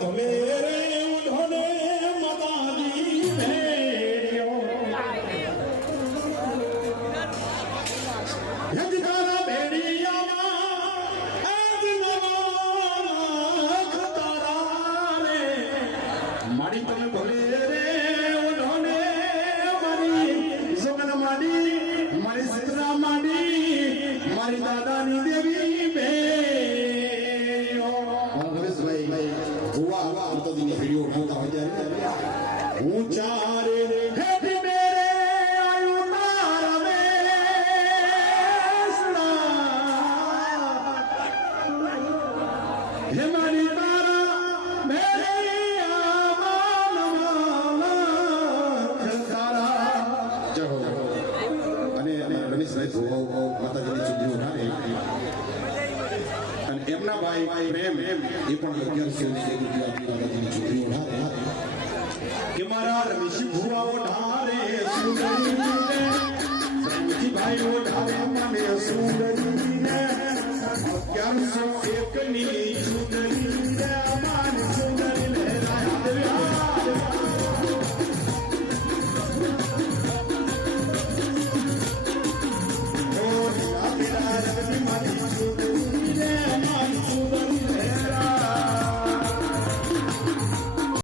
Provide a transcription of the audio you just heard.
ભલે રે ઉઠોને મદાની ભેડિયો યજગારા ભેડિયામાં આજ નવા તારા રે મારી તને ભલે રે ઉઠોને મારી જગન માડી મારી સતરા માડી મારી દાદાની દેવી બે ऊंचा रे हेठ मेरे आयु तारा हे मारी तारा मेरे જય અને રમેશભાઈ ભોવાઓ માતાજીની ચૂંટણીઓ ના અને એમના ભાઈ પ્રેમ એ પણ 1100 માતાજીની ચૂંટણીઓ ના કે મારા રમેશી ભુવાઓ ઢારે સુંદરી ને પ્રેમજી ભાઈઓ ઢારે મને સુંદરી ને 1101 ની